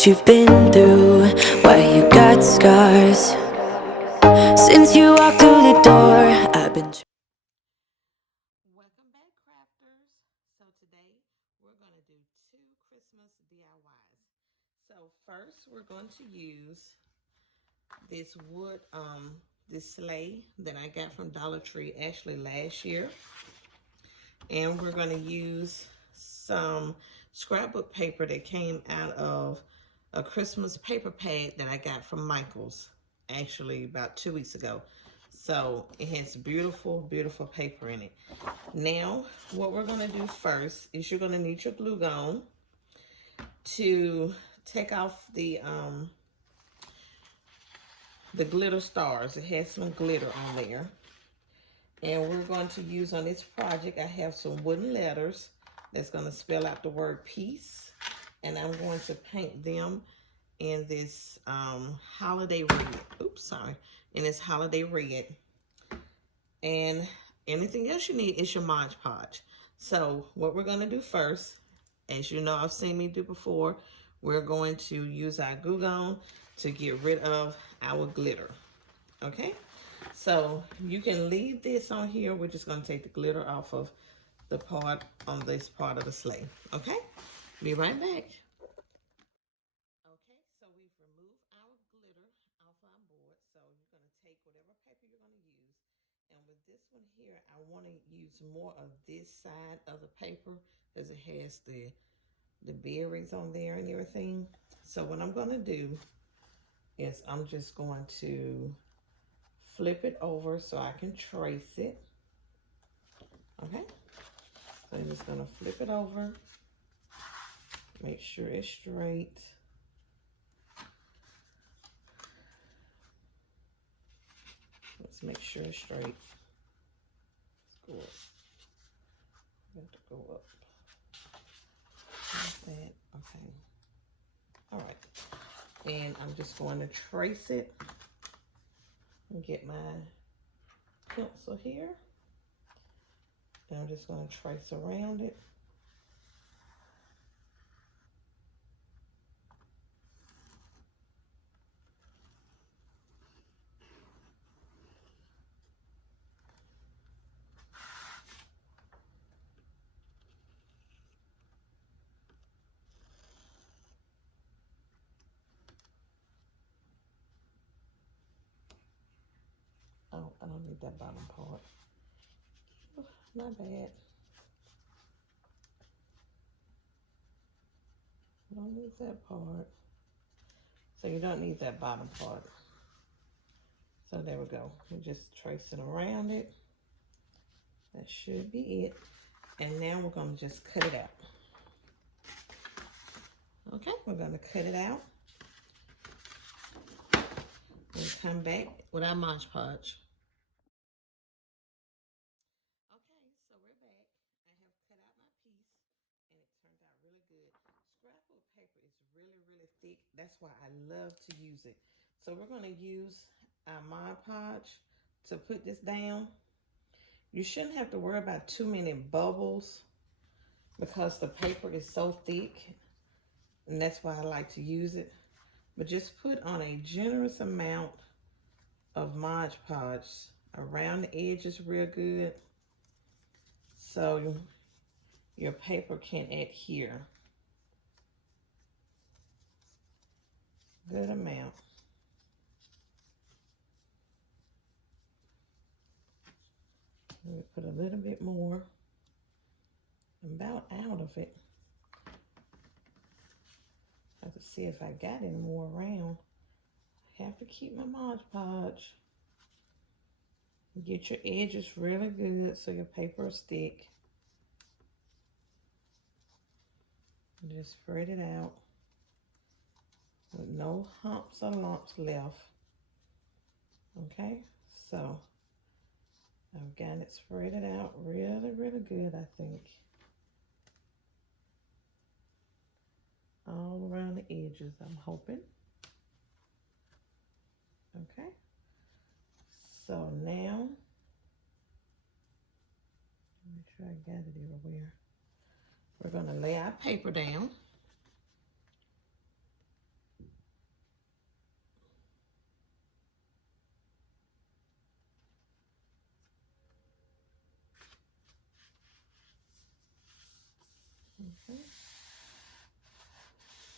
what you've been through, why you got scars. Since you walked through the door, I've been. Welcome back, crafters. So today we're going to do two Christmas DIYs. So first we're going to use this wood, this sleigh that I got from Dollar Tree actually last year. And we're going to use some scrapbook paper that came out of a Christmas paper pad that I got from Michael's actually about 2 weeks ago. So it has beautiful, beautiful paper in it. Now, what we're going to do first is you're going to need your glue gun to take off the glitter stars. It has some glitter on there. And we're going to use on this project, I have some wooden letters that's going to spell out the word peace. And I'm going to paint them in this holiday red. Oops, sorry. In this holiday red. And anything else you need is your Mod Podge. So what we're going to do first, as you know I've seen me do before, we're going to use our glue gun to get rid of our glitter. Okay? So you can leave this on here. We're just going to take the glitter off of the part on this part of the sleigh. Okay? Be right back. Okay, so we've removed our glitter off our board. So you're going to take whatever paper you're going to use. And with this one here, I want to use more of this side of the paper because it has the berries on there and everything. So what I'm going to do is I'm just going to flip it over so I can trace it. Okay, so I'm just going to flip it over, make sure it's straight. Let's make sure it's straight. Let's go up. We have to go up. Like that. Okay. All right. And I'm just going to trace it and get my pencil here. And I'm just going to trace around it. Oh, I don't need that bottom part. My bad. I don't need that part. So you don't need that bottom part. So there we go. We're just tracing around it. That should be it. And now we're going to just cut it out. Okay, we're going to cut it out. And come back with our Mod Podge. Okay, so we're back. I have cut out my piece and it turned out really good. Scrapbook paper is really, really thick. That's why I love to use it. So we're going to use our Mod Podge to put this down. You shouldn't have to worry about too many bubbles because the paper is so thick, and that's why I like to use it. But just put on a generous amount of Mod Podge around the edges real good so your paper can adhere. Good amount. Let me put a little bit more. I'm about out of it. I have to see if I got any more around. I have to keep my Mod Podge. Get your edges really good so your paper is thick. Just spread it out with no humps or lumps left. Okay, so I've got it spread it out really, really good, I think. All around the edges, I'm hoping. Okay, so now, make sure I got it everywhere. We're gonna lay our paper down. Okay.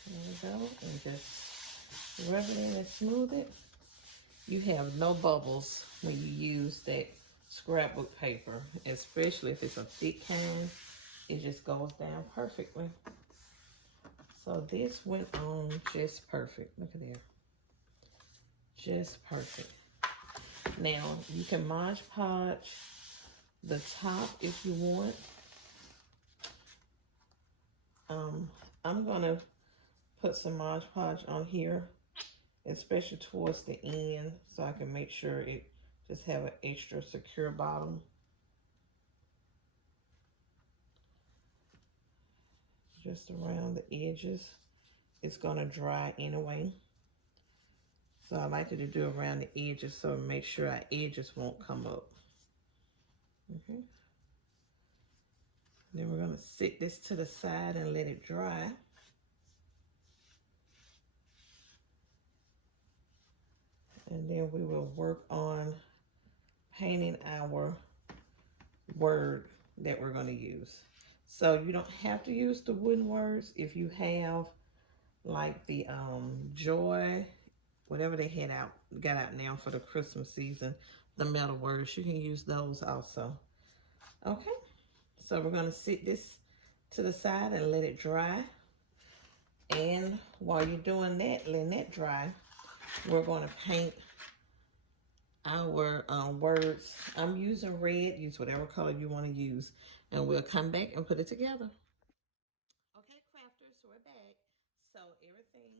There we go. And just rub it in and smooth it. You have no bubbles when you use that scrapbook paper, especially if it's a thick kind. It just goes down perfectly. So this went on just perfect. Look at there. Just perfect. Now you can Mod Podge the top if you want. I'm gonna put some Mod Podge on here, especially towards the end, so I can make sure it just have an extra secure bottom. Just around the edges. It's gonna dry anyway. So I like to do around the edges so make sure our edges won't come up. Okay. Then we're gonna sit this to the side and let it dry. And then we will work on painting our word that we're going to use. So you don't have to use the wooden words if you have like the joy, whatever they got out now for the Christmas season, the metal words, you can use those also. Okay, so we're going to sit this to the side and let it dry. And while you're doing that, letting that dry, we're going to paint our words. I'm using red. Use whatever color you want to use, and we'll come back and put it together. Okay, crafters, we're back. So everything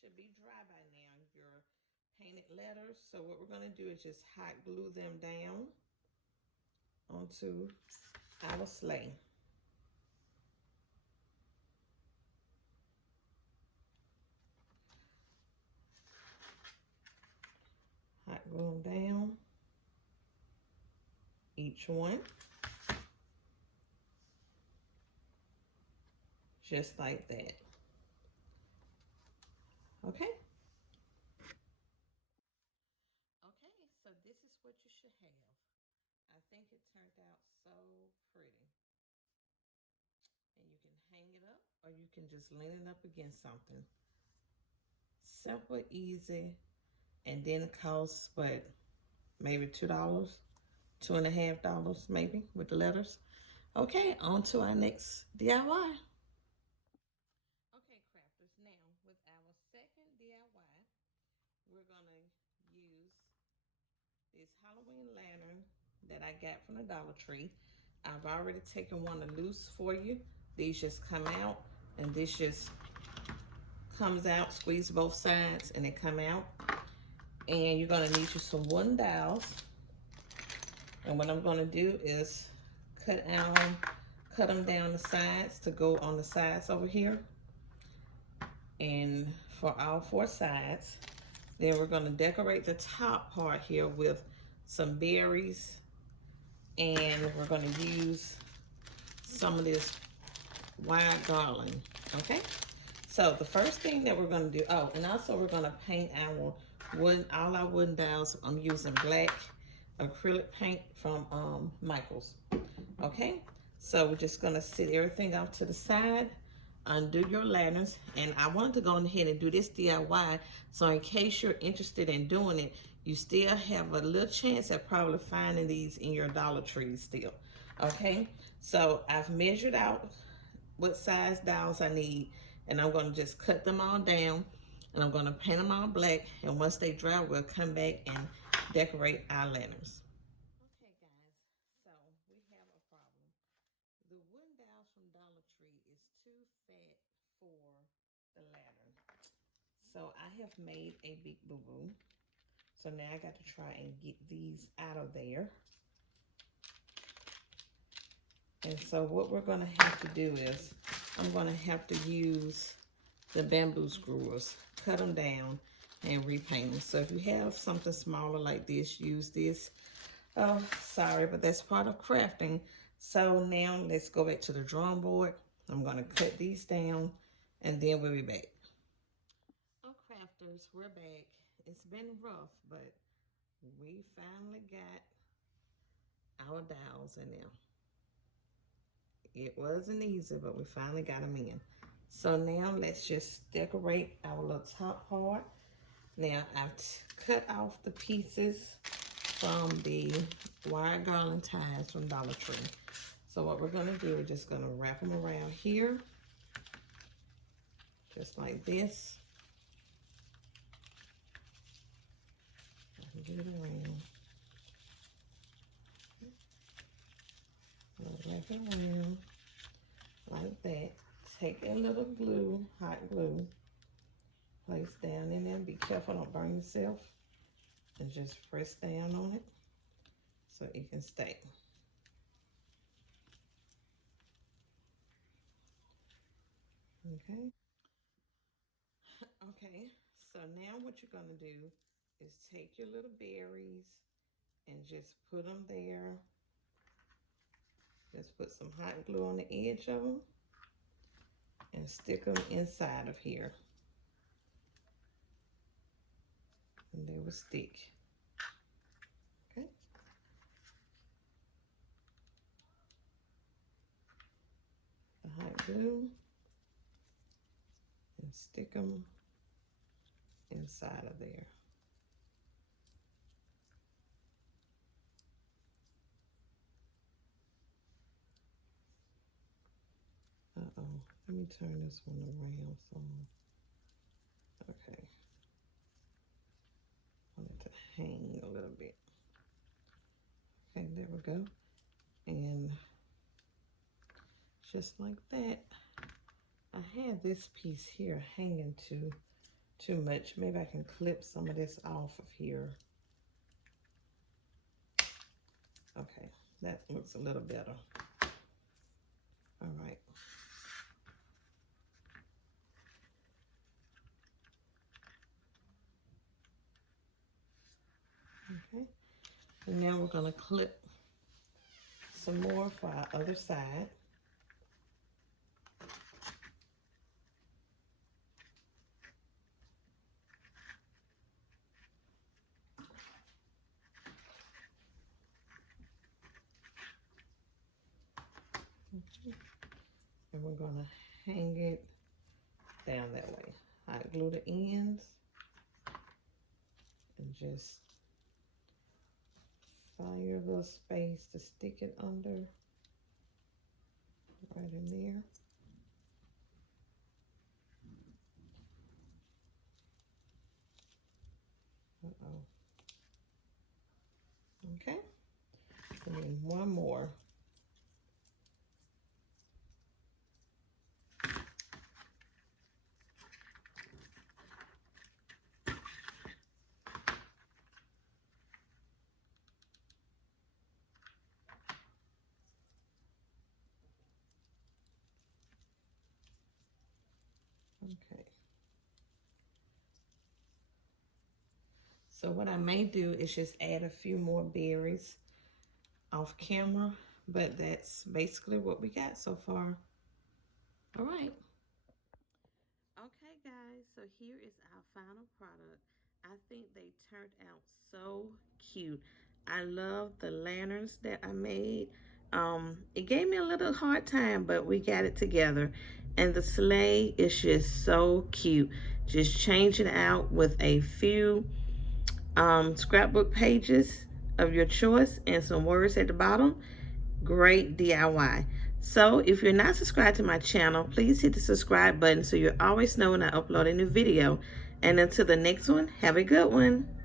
should be dry by now. Your painted letters. So what we're going to do is just hot glue them down onto our sleigh. Hot glue them down. Each one. Just like that. Okay. Okay, so this is what you should have. I think it turned out so pretty. And you can hang it up or you can just lean it up against something. Simple, easy, and then it costs, but maybe $2, $2.50 maybe with the letters. Okay, on to our next DIY. Okay, crafters, now with our second DIY, we're gonna use this Halloween lantern that I got from the Dollar Tree. I've already taken one loose for you. These just come out, and this just comes out, squeeze both sides, and they come out. And you're gonna need you some wooden dowels. And what I'm gonna do is cut them down the sides to go on the sides over here. And for all 4 sides. Then we're gonna decorate the top part here with some berries. And we're gonna use some of this wild garland, okay? So the first thing that we're gonna do, oh, and also we're gonna paint our all our wooden dowels. I'm using black acrylic paint from Michael's, okay? So we're just gonna sit everything off to the side, undo your lanterns, and I wanted to go ahead and do this DIY, so in case you're interested in doing it, you still have a little chance at probably finding these in your Dollar Tree still, okay? So I've measured out what size dowels I need, and I'm gonna just cut them all down, and I'm gonna paint them all black, and once they dry, we'll come back and decorate our lanterns. Okay guys, so we have a problem. The wooden dowels from Dollar Tree is too fat for the lantern. So I have made a big boo-boo. So now I got to try and get these out of there. And so what we're gonna have to do is, I'm gonna have to use the bamboo screwers, cut them down and repaint them. So if you have something smaller like this, use this. Oh, sorry, but that's part of crafting. So now let's go back to the drawing board. I'm gonna cut these down and then we'll be back. Oh, crafters, we're back. It's been rough, but we finally got our dowels in there. It wasn't easy, but we finally got them in. So now let's just decorate our little top part. Now I've cut off the pieces from the wire garland ties from Dollar Tree. So what we're gonna do is just gonna wrap them around here, just like this. Get it around. Wrap it around like that. Take a little glue, hot glue, place down in there. Be careful, don't burn yourself. And just press down on it so it can stay. Okay. Okay, so now what you're gonna do is take your little berries and just put them there. Just put some hot glue on the edge of them and stick them inside of here. And they will stick. Okay. The hot glue and stick them inside of there. Uh-oh, let me turn this one around some. Okay. I want it to hang a little bit. Okay, there we go. And just like that, I have this piece here hanging too much. Maybe I can clip some of this off of here. Okay, that looks a little better. All right. Okay, and now we're gonna clip some more for our other side. And we're gonna hang it down that way. Hot glue the ends and just find your little space to stick it under, right in there. Uh-oh. Okay, and then one more. Okay. So what I may do is just add a few more berries off camera, but that's basically what we got so far. All right. Okay, guys, so here is our final product. I think they turned out so cute. I love the lanterns that I made. It gave me a little hard time, but we got it together. And the sleigh is just so cute. Just change it out with a few scrapbook pages of your choice and some words at the bottom. Great DIY. So if you're not subscribed to my channel, please hit the subscribe button so you always know when I upload a new video. And until the next one, have a good one.